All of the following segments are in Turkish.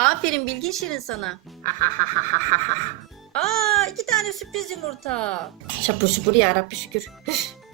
Aferin bilgin şirin sana. Aa iki tane sürpriz yumurta. Şapur şupur yarabbi şükür.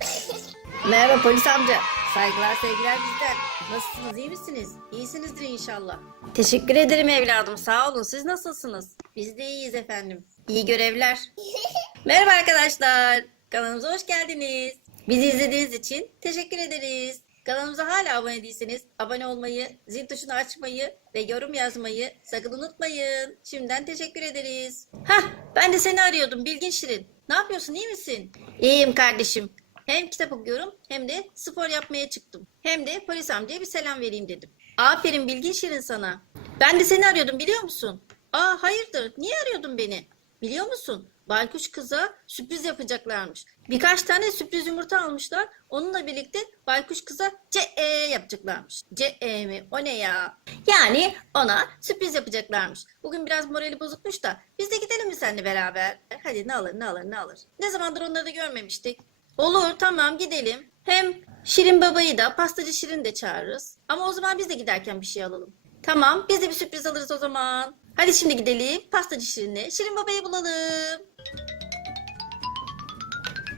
Merhaba polis amca. Saygılar sevgiler bizden. Nasılsınız iyi misiniz? İyisinizdir inşallah. Teşekkür ederim evladım sağ olun. Siz nasılsınız? Biz de iyiyiz efendim. İyi görevler. Merhaba arkadaşlar. Kanalımıza hoş geldiniz. Bizi izlediğiniz için teşekkür ederiz. Kanalımıza hala abone değilseniz abone olmayı, zil tuşunu açmayı ve yorum yazmayı sakın unutmayın. Şimdiden teşekkür ederiz. Hah ben de seni arıyordum Bilgin Şirin. Ne yapıyorsun iyi misin? İyiyim kardeşim. Hem kitap okuyorum hem de spor yapmaya çıktım. Hem de polis amcaya bir selam vereyim dedim. Aferin Bilgin Şirin sana. Ben de seni arıyordum biliyor musun? Aa hayırdır niye arıyordun beni? Biliyor musun? Baykuş kıza sürpriz yapacaklarmış. Birkaç tane sürpriz yumurta almışlar. Onunla birlikte baykuş kıza CE yapacaklarmış. CE mi? O ne ya? Yani ona sürpriz yapacaklarmış. Bugün biraz morali bozukmuş da biz de gidelim mi seninle beraber? Hadi ne alır ne alır ne alır. Ne zamandır onları da görmemiştik. Olur tamam gidelim. Hem Şirin babayı da pastacı Şirin de çağırırız. Ama o zaman biz de giderken bir şey alalım. Tamam biz de bir sürpriz alırız o zaman. Hadi şimdi gidelim pastacı Şirin'e. Şirin babayı bulalım.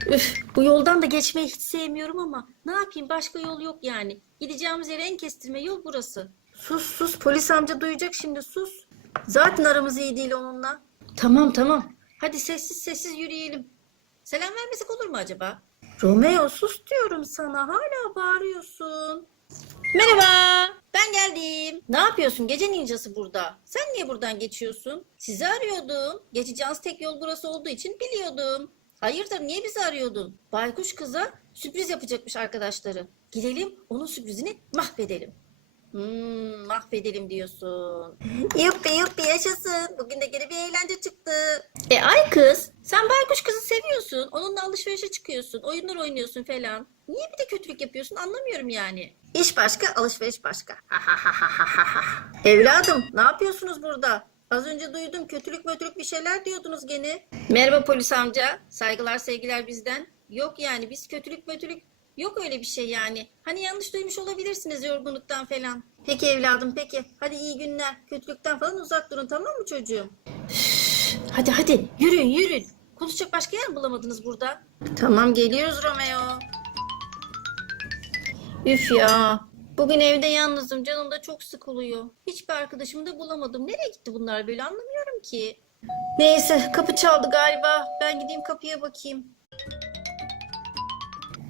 Üf, bu yoldan da geçmeyi hiç sevmiyorum ama ne yapayım başka yol yok yani. Gideceğimiz yere en kestirme yol burası. Sus sus polis amca duyacak şimdi sus. Zaten aramız iyi değil onunla. Tamam tamam. Hadi sessiz sessiz yürüyelim. Selam vermesek olur mu acaba? Romeo sus diyorum sana hala bağırıyorsun. Merhaba ben geldim. Ne yapıyorsun gece ninjası burada? Sen niye buradan geçiyorsun? Sizi arıyordum. Geçeceğiniz tek yol burası olduğu için biliyordum. Hayırdır niye bizi arıyordun? Baykuş kıza sürpriz yapacakmış arkadaşları. Gidelim onun sürprizini mahvedelim. Hmm, mahvedelim diyorsun. Yuppi yuppi yaşasın. Bugün de gene bir eğlence çıktı. E ay kız sen baykuş kızı seviyorsun. Onunla alışverişe çıkıyorsun. Oyunlar oynuyorsun falan. Niye bir de kötülük yapıyorsun anlamıyorum yani. İş başka alışveriş başka. Evladım ne yapıyorsunuz burada? Az önce duydum kötülük mötülük bir şeyler diyordunuz gene. Merhaba polis amca. Saygılar sevgiler bizden. Yok yani biz kötülük mötülük yok öyle bir şey yani. Hani yanlış duymuş olabilirsiniz yorgunluktan falan. Peki evladım peki. Hadi iyi günler. Kötülükten falan uzak durun tamam mı çocuğum? Hadi hadi yürüyün yürüyün. Konuşacak başka yer mi bulamadınız burada? Tamam geliyoruz Romeo. Üf ya. Bugün evde yalnızım. Canım da çok sıkılıyor. Hiçbir arkadaşımı da bulamadım. Nereye gitti bunlar böyle anlamıyorum ki. Neyse kapı çaldı galiba. Ben gideyim kapıya bakayım.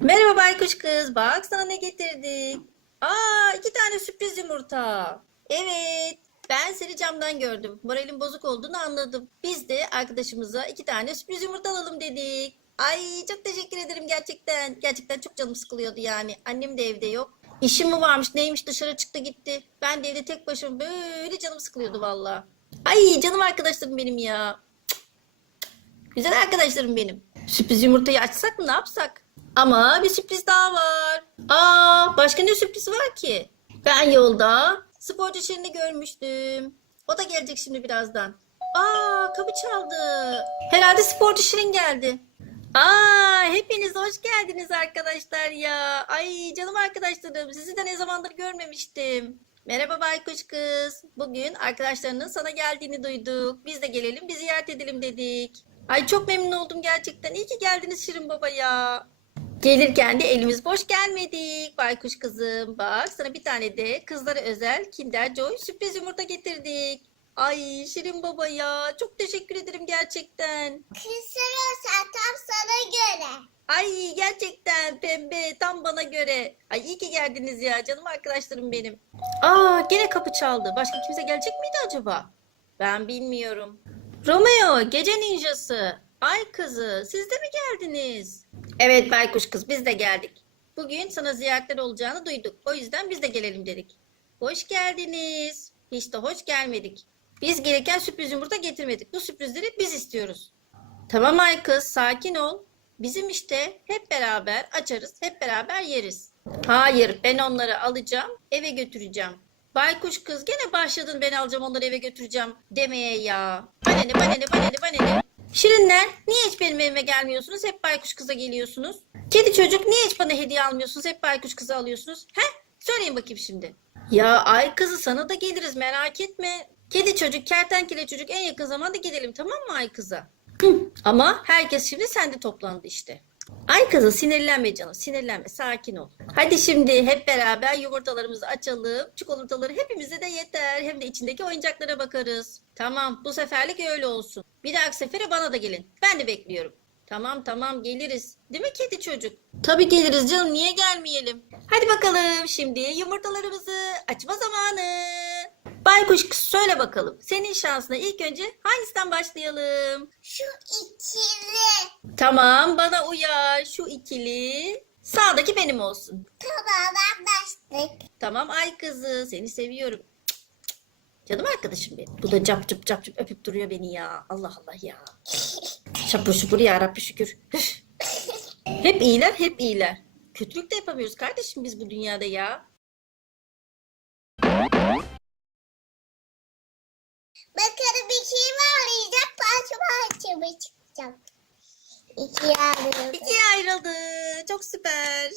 Merhaba baykuş kız. Bak sana ne getirdik. Aa iki tane sürpriz yumurta. Evet. Ben seni camdan gördüm. Moralin bozuk olduğunu anladım. Biz de arkadaşımıza iki tane sürpriz yumurta alalım dedik. Ay çok teşekkür ederim gerçekten. Gerçekten çok canım sıkılıyordu yani. Annem de evde yok. İşim mi varmış neymiş dışarı çıktı gitti. Ben de evde tek başıma böyle canım sıkılıyordu valla. Ay canım arkadaşlarım benim ya. Güzel arkadaşlarım benim. Sürpriz yumurtayı açsak mı ne yapsak? Ama bir sürpriz daha var. Aa başka ne sürpriz var ki? Ben yolda sporcu Şirin'i görmüştüm. O da gelecek şimdi birazdan. Aa kapı çaldı. Herhalde sporcu Şirin geldi. Aa hepiniz hoş geldiniz arkadaşlar ya. Ay canım arkadaşlarım sizi de ne zamandır görmemiştim. Merhaba Baykuş kız. Bugün arkadaşlarının sana geldiğini duyduk. Biz de gelelim bir ziyaret edelim dedik. Ay çok memnun oldum gerçekten. İyi ki geldiniz Şirin Baba ya. Gelirken de elimiz boş gelmedik Baykuş kızım. Bak sana bir tane de kızlara özel Kinder Joy sürpriz yumurta getirdik. Ay Şirin Baba ya çok teşekkür ederim gerçekten. Kısırırsa tam sana göre. Ay gerçekten pembe tam bana göre. Ay iyi ki geldiniz ya canım arkadaşlarım benim. Aa gene kapı çaldı. Başka kimse gelecek miydi acaba? Ben bilmiyorum. Romeo gece ninjası. Ay kızı siz de mi geldiniz? Evet baykuş kız biz de geldik. Bugün sana ziyaretler olacağını duyduk. O yüzden biz de gelelim dedik. Hoş geldiniz. Hiç de hoş gelmedik. Biz gereken sürpriz yumurta getirmedik. Bu sürprizleri biz istiyoruz. Tamam ay sakin ol. Bizim işte hep beraber açarız, hep beraber yeriz. Hayır, ben onları alacağım, eve götüreceğim. Baykuş kız gene başladın ben alacağım onları eve götüreceğim demeye ya. Bana ne, bana ne, Şirinler, niye hiç benim evime gelmiyorsunuz? Hep baykuş kıza geliyorsunuz. Kedi çocuk, niye hiç bana hediye almıyorsunuz? Hep baykuş kıza alıyorsunuz. He? Söyleyin bakayım şimdi. Ya ay kızı sana da geliriz merak etme. Kedi çocuk, kertenkele çocuk en yakın zamanda gidelim tamam mı ay kıza? Ama herkes şimdi sende toplandı işte. Ay kızı sinirlenme canım sinirlenme sakin ol. Hadi şimdi hep beraber yumurtalarımızı açalım. Çikolataları hepimize de yeter. Hem de içindeki oyuncaklara bakarız. Tamam bu seferlik öyle olsun. Bir dahaki sefere bana da gelin. Ben de bekliyorum. Tamam tamam geliriz. Değil mi kedi çocuk? Tabii geliriz canım niye gelmeyelim? Hadi bakalım şimdi yumurtalarımızı açma zamanı. Baykuş kız söyle bakalım. Senin şansına ilk önce hangisinden başlayalım? Şu ikili. Tamam bana uyar şu ikili. Sağdaki benim olsun. Tamam anlaştık. Tamam ay kızı seni seviyorum. Canım arkadaşım benim. Bu da cap cıp cap cıp öpüp duruyor beni ya. Allah Allah ya. Şapur şupur ya Rabbi şükür. Hep iyiler hep iyiler. Kötülük de yapamıyoruz kardeşim biz bu dünyada ya. Açımı çıkacak. İki yardım. İkiye ayrıldı. Çok süper.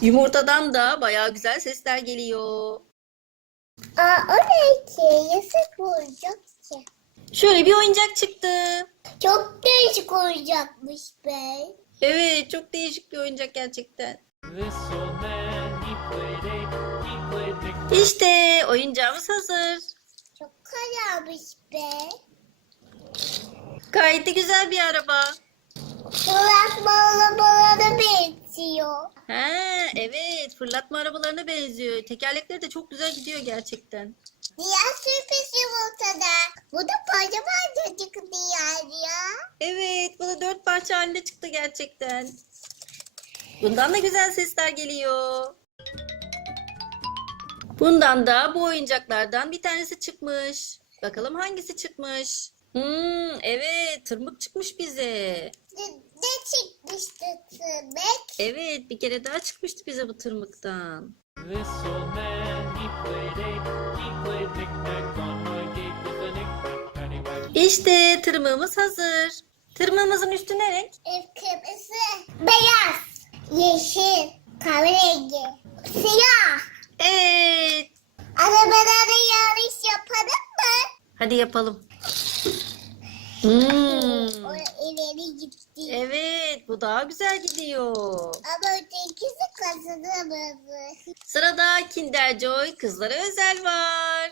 Yumurtadan da bayağı güzel sesler geliyor. Aa o ne ki? Yasak olacak ki. Şöyle bir oyuncak çıktı. Çok değişik olacakmış be. Evet çok değişik bir oyuncak gerçekten. İşte oyuncağımız hazır. Çok kararmış be. Gayet de güzel bir araba. Fırlatma arabalara benziyor. Ha evet fırlatma arabalarına benziyor. Tekerlekleri de çok güzel gidiyor gerçekten. Diğer sürpriz yumurtada. Bu da parçama çocuk diğer ya. Evet bu da dört parça halinde çıktı gerçekten. Bundan da güzel sesler geliyor. Bundan da bu oyuncaklardan bir tanesi çıkmış. Bakalım hangisi çıkmış? Hmm, evet tırmık çıkmış bize. Ne, çıkmıştı tırnak? Evet bir kere daha çıkmıştı bize bu tırmıktan. This old man, he played eight, he played knick-knack on my gate with a knick-knack paddywhack. İşte tırmığımız hazır. Tırmığımızın üstü ne renk? Ev kırmızı, beyaz, yeşil, kahverengi, siyah. Evet. Arabalara yarış yapalım mı? Hadi yapalım. Hmm. O ileri gitti. Evet, bu daha güzel gidiyor. Ama ötekisi kazanamadı. Sırada Kinder Joy kızlara özel var.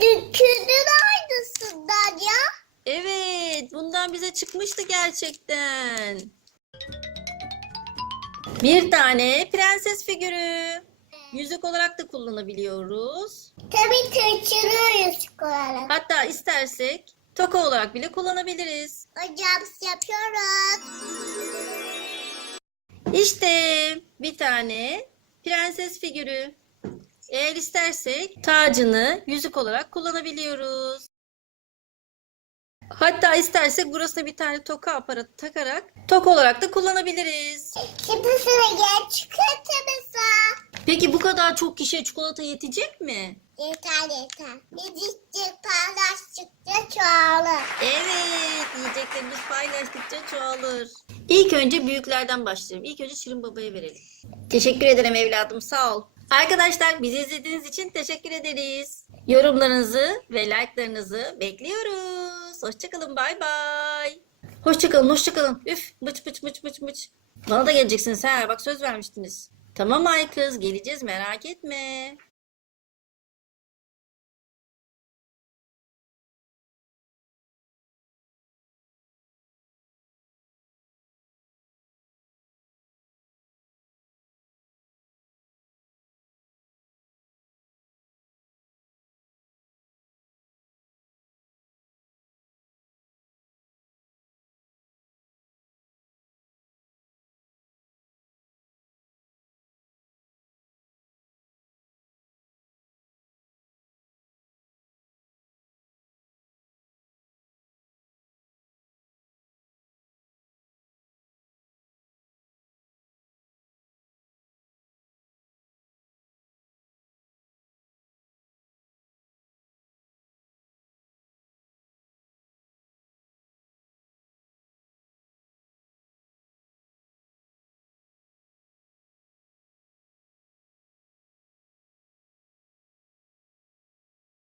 Dünkünün aynısından ya. Evet, bundan bize çıkmıştı gerçekten. Bir tane prenses figürü. Yüzük olarak da kullanabiliyoruz. Tabii tırçılıyoruz olarak. Hatta istersek toka olarak bile kullanabiliriz. Hocam yapıyoruz. İşte bir tane prenses figürü. Eğer istersek tacını yüzük olarak kullanabiliyoruz. Hatta istersek burasına bir tane toka aparatı takarak toka olarak da kullanabiliriz. Şimdi sıra gel çikolatamıza. Peki bu kadar çok kişiye çikolata yetecek mi? Yeter yeter. Yedikçe paylaştıkça çoğalır. Evet, yiyeceklerimiz paylaştıkça çoğalır. İlk önce büyüklerden başlayalım. İlk önce Şirin Baba'ya verelim. Teşekkür ederim evladım, sağ ol. Arkadaşlar bizi izlediğiniz için teşekkür ederiz. Yorumlarınızı ve like'larınızı bekliyoruz. Hoşçakalın, bay bay. Hoşçakalın, hoşçakalın. Üf, mıç mıç mıç mıç mıç. Bana da geleceksiniz ha, bak söz vermiştiniz. Tamam ay kız, geleceğiz merak etme.